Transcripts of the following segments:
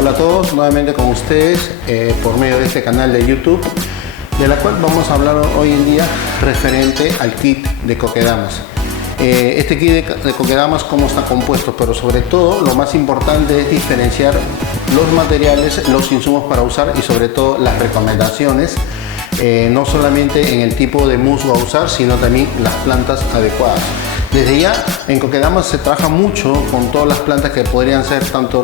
Hola a todos, nuevamente con ustedes por medio de este canal de YouTube, de la cual vamos a hablar hoy en día referente al kit de Coquedamas. Este kit de Coquedamas, cómo está compuesto, pero sobre todo lo más importante es diferenciar los materiales, los insumos para usar y sobre todo las recomendaciones, no solamente en el tipo de musgo a usar, sino también las plantas adecuadas. Desde ya en Coquedamas se trabaja mucho con todas las plantas que podrían ser tanto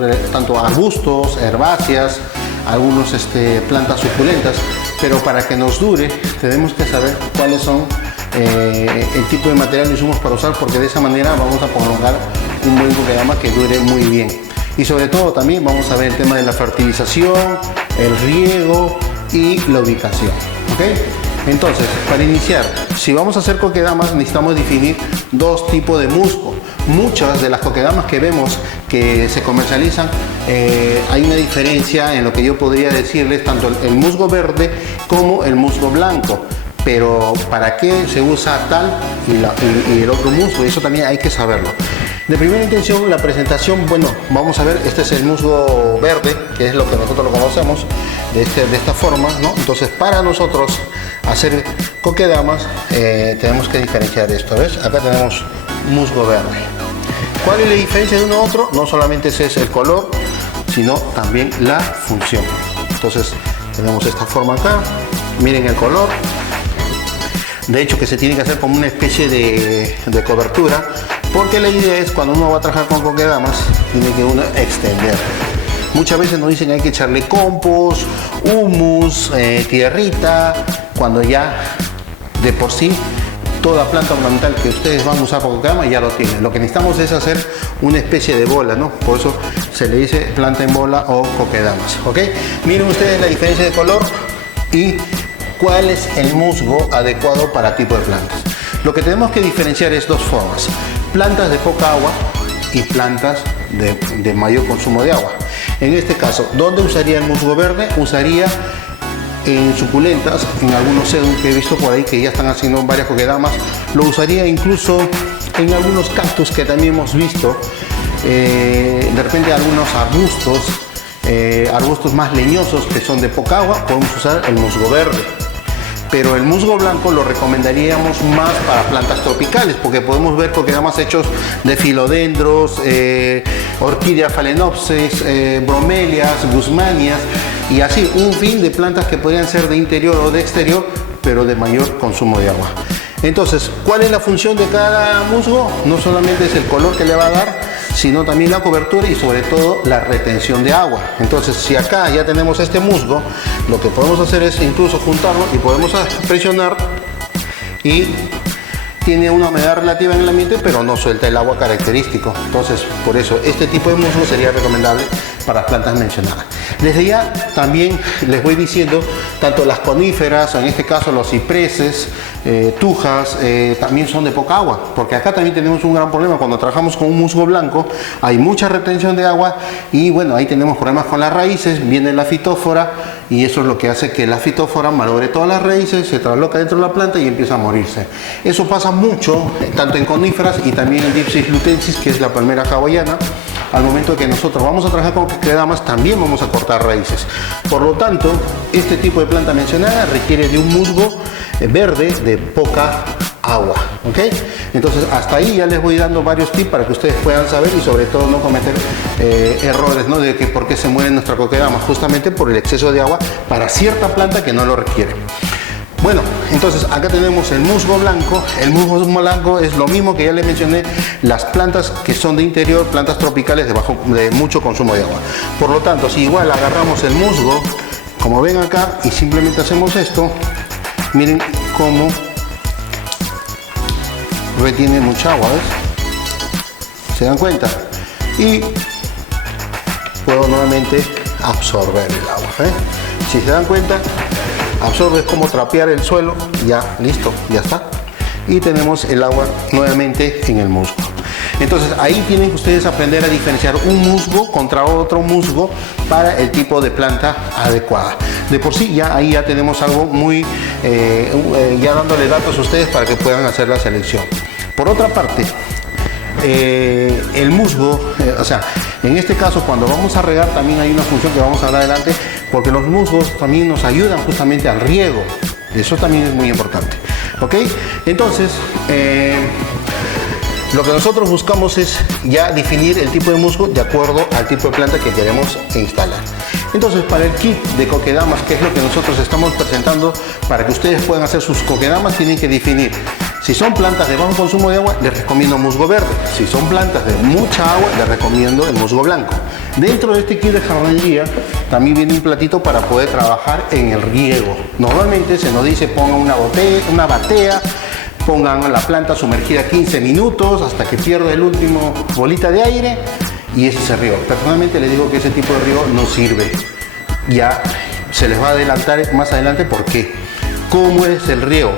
arbustos, herbáceas, algunos plantas suculentas, pero para que nos dure tenemos que saber cuáles son el tipo de material y insumos para usar, porque de esa manera vamos a prolongar un buen Coquedama que dure muy bien. Y sobre todo también vamos a ver el tema de la fertilización, el riego y la ubicación, ¿ok? Entonces, para iniciar, si vamos a hacer Coquedamas necesitamos definir dos tipos de musgo. Muchas de las Coquedamas que vemos que se comercializan, hay una diferencia en lo que yo podría decirles, tanto el musgo verde como el musgo blanco. Pero ¿para qué se usa tal y el otro musgo? Eso también hay que saberlo. De primera intención, la presentación, bueno, vamos a ver, este es el musgo verde, que es lo que nosotros lo conocemos de esta forma, ¿no? Entonces, para nosotros hacer Coquedamas, tenemos que diferenciar esto, ¿ves? Acá tenemos musgo verde. ¿Cuál es la diferencia de uno a otro? No solamente ese es el color, sino también la función. Entonces, tenemos esta forma acá, miren el color. De hecho, que se tiene que hacer como una especie de cobertura, porque la idea es cuando uno va a trabajar con Coquedamas, tiene que uno extender. Muchas veces nos dicen que hay que echarle compost, humus, tierrita, cuando ya de por sí toda planta ornamental que ustedes van a usar para Coquedamas ya lo tienen. Lo que necesitamos es hacer una especie de bola, ¿no? Por eso se le dice planta en bola o Coquedamas, ¿ok? Miren ustedes la diferencia de color y cuál es el musgo adecuado para tipo de plantas. Lo que tenemos que diferenciar es dos formas: plantas de poca agua y plantas de mayor consumo de agua. En este caso, ¿dónde usaría el musgo verde? Usaría en suculentas, en algunos sedum que he visto por ahí que ya están haciendo varias Coquedamas. Lo usaría incluso en algunos cactus que también hemos visto, de repente algunos arbustos más leñosos que son de poca agua, podemos usar el musgo verde. Pero el musgo blanco lo recomendaríamos más para plantas tropicales, porque podemos ver Coquedamas hechos de filodendros, orquídeas phalaenopsis, bromelias, guzmanias y así un fin de plantas que podrían ser de interior o de exterior, pero de mayor consumo de agua. Entonces, ¿cuál es la función de cada musgo? No solamente es el color que le va a dar, sino también la cobertura y sobre todo la retención de agua. Entonces, si acá ya tenemos este musgo, lo que podemos hacer es incluso juntarlo y podemos presionar, y tiene una humedad relativa en el ambiente, pero no suelta el agua característico. Entonces, por eso este tipo de musgo sería recomendable para las plantas mencionadas. Desde ya también les voy diciendo, tanto las coníferas, o en este caso los cipreses, tujas, también son de poca agua, porque acá también tenemos un gran problema. Cuando trabajamos con un musgo blanco hay mucha retención de agua y bueno, ahí tenemos problemas con las raíces, viene la fitófora y eso es lo que hace que la fitófora malogre todas las raíces, se trasloca dentro de la planta y empieza a morirse. Eso pasa mucho, tanto en coníferas y también en Dipsis lutensis, que es la palmera hawaiana. Al momento de que nosotros vamos a trabajar con Coquedamas, también vamos a cortar raíces. Por lo tanto, este tipo de planta mencionada requiere de un musgo verde de poca agua, ¿ok? Entonces, hasta ahí ya les voy dando varios tips para que ustedes puedan saber y sobre todo no cometer errores, ¿no? De que por qué se muere nuestra Coquedama, justamente por el exceso de agua para cierta planta que no lo requiere. Bueno, entonces acá tenemos el musgo blanco. El musgo blanco es lo mismo que ya les mencioné, las plantas que son de interior, plantas tropicales de mucho consumo de agua. Por lo tanto, si igual agarramos el musgo, como ven acá, y simplemente hacemos esto, miren cómo retiene mucha agua, ¿ves? ¿Se dan cuenta? Y puedo nuevamente absorber el agua, ¿eh? Si se dan cuenta, absorbe, como trapear el suelo, ya listo, ya está. Y tenemos el agua nuevamente en el musgo. Entonces ahí tienen que ustedes aprender a diferenciar un musgo contra otro musgo para el tipo de planta adecuada. De por sí ya ahí ya tenemos algo muy, ya dándole datos a ustedes para que puedan hacer la selección. Por otra parte, el musgo, En este caso, cuando vamos a regar, también hay una función que vamos a hablar adelante, porque los musgos también nos ayudan justamente al riego. Eso también es muy importante. ¿Ok? Entonces, lo que nosotros buscamos es ya definir el tipo de musgo de acuerdo al tipo de planta que queremos instalar. Entonces, para el kit de coquedamas, que es lo que nosotros estamos presentando para que ustedes puedan hacer sus coquedamas, tienen que definir. Si son plantas de bajo consumo de agua, les recomiendo musgo verde. Si son plantas de mucha agua, les recomiendo el musgo blanco. Dentro de este kit de jardinería también viene un platito para poder trabajar en el riego. Normalmente se nos dice pongan una batea, pongan la planta sumergida 15 minutos hasta que pierda el último bolita de aire y ese es el riego. Personalmente les digo que ese tipo de riego no sirve. Ya se les va a adelantar más adelante por qué. ¿Cómo es el riego?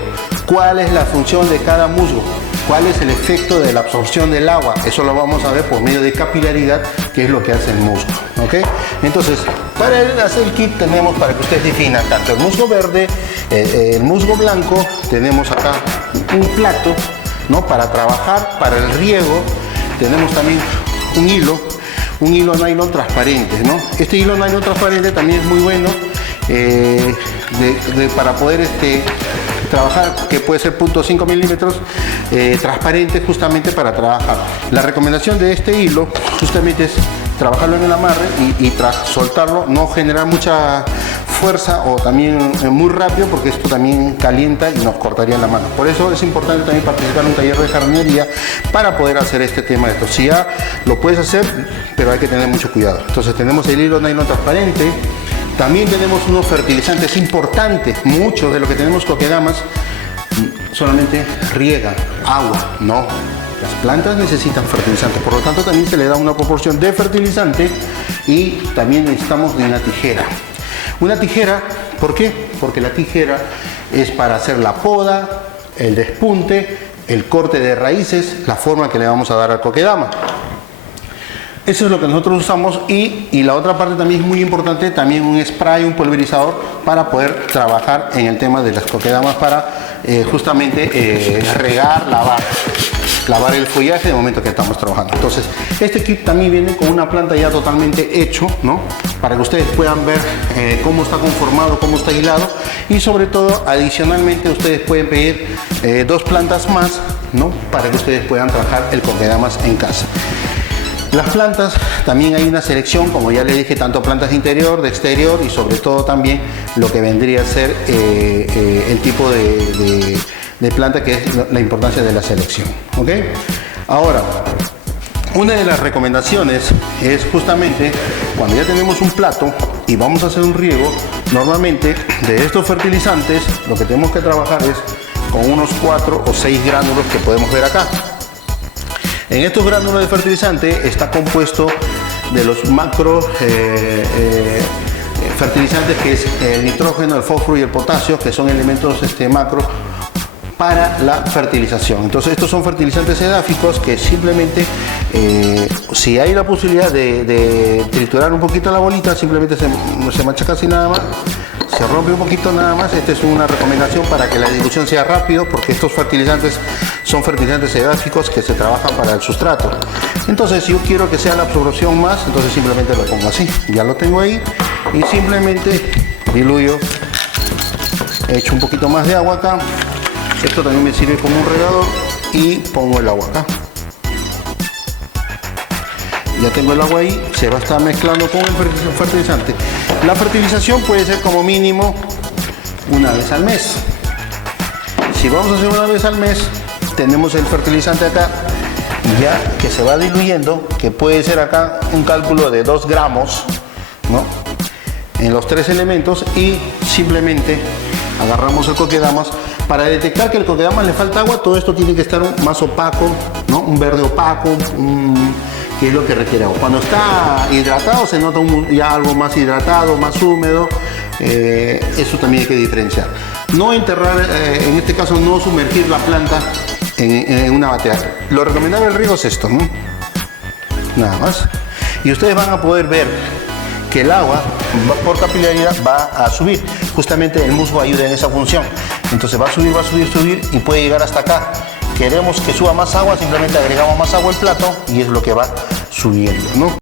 ¿Cuál es la función de cada musgo? ¿Cuál es el efecto de la absorción del agua? Eso lo vamos a ver por medio de capilaridad, que es lo que hace el musgo. ¿Ok? Entonces, para hacer el kit tenemos para que ustedes definan tanto el musgo verde, el musgo blanco. Tenemos acá un plato, ¿no? Para trabajar, para el riego. Tenemos también un hilo nylon transparente, ¿no? Este hilo nylon transparente también es muy bueno para poder trabajar, que puede ser 0.5 milímetros transparente, justamente para trabajar. La recomendación de este hilo justamente es trabajarlo en el amarre y tras soltarlo no generar mucha fuerza o también muy rápido, porque esto también calienta y nos cortaría la mano. Por eso es importante también participar en un taller de jardinería para poder hacer este tema de esto. Si ya lo puedes hacer, pero hay que tener mucho cuidado. Entonces tenemos el hilo nylon transparente. También tenemos unos fertilizantes importantes. Muchos de lo que tenemos coquedamas solamente riegan agua, no. Las plantas necesitan fertilizante, por lo tanto también se le da una proporción de fertilizante y también necesitamos de una tijera. Una tijera, ¿por qué? Porque la tijera es para hacer la poda, el despunte, el corte de raíces, la forma que le vamos a dar al coquedama. Eso es lo que nosotros usamos y la otra parte también es muy importante, también un spray, un pulverizador para poder trabajar en el tema de las coquedamas para justamente regar, lavar el follaje de momento que estamos trabajando. Entonces, este kit también viene con una planta ya totalmente hecho, ¿no? Para que ustedes puedan ver cómo está conformado, cómo está hilado y sobre todo, adicionalmente, ustedes pueden pedir 2 plantas más, ¿no? Para que ustedes puedan trabajar el coquedamas en casa. Las plantas, también hay una selección, como ya les dije, tanto plantas de interior, de exterior y sobre todo también lo que vendría a ser el tipo de planta, que es la importancia de la selección. ¿Ok? Ahora, una de las recomendaciones es justamente cuando ya tenemos un plato y vamos a hacer un riego, normalmente de estos fertilizantes lo que tenemos que trabajar es con unos 4 o 6 gránulos que podemos ver acá. En estos gránulos de fertilizante está compuesto de los macro fertilizantes, que es el nitrógeno, el fósforo y el potasio, que son elementos macro para la fertilización. Entonces estos son fertilizantes edáficos que simplemente si hay la posibilidad de triturar un poquito la bolita, simplemente se machaca así nada más, se rompe un poquito nada más. Esta es una recomendación para que la dilución sea rápido, porque estos fertilizantes son fertilizantes edáficos que se trabajan para el sustrato. Entonces, si yo quiero que sea la absorción más, entonces simplemente lo pongo así. Ya lo tengo ahí y simplemente diluyo, echo un poquito más de agua acá. Esto también me sirve como un regador y pongo el agua acá. Ya tengo el agua ahí, se va a estar mezclando con el fertilizante. La fertilización puede ser como mínimo una vez al mes. Si vamos a hacer una vez al mes, tenemos el fertilizante acá, ya que se va diluyendo, que puede ser acá un cálculo de 2 gramos, ¿no? En los 3 elementos, y simplemente agarramos el coquedamas. Para detectar que el coquedamas le falta agua, todo esto tiene que estar más opaco, ¿no? Un verde opaco, que es lo que requiere agua. Cuando está hidratado se nota ya algo más hidratado, más húmedo. Eso también hay que diferenciar. No enterrar, en este caso no sumergir la planta en una batea. Lo recomendable del riego es esto, ¿no? Nada más. Y ustedes van a poder ver que el agua por capilaridad va a subir. Justamente el musgo ayuda en esa función. Entonces va a subir y puede llegar hasta acá. Queremos que suba más agua, simplemente agregamos más agua al plato y es lo que va subiendo, ¿no?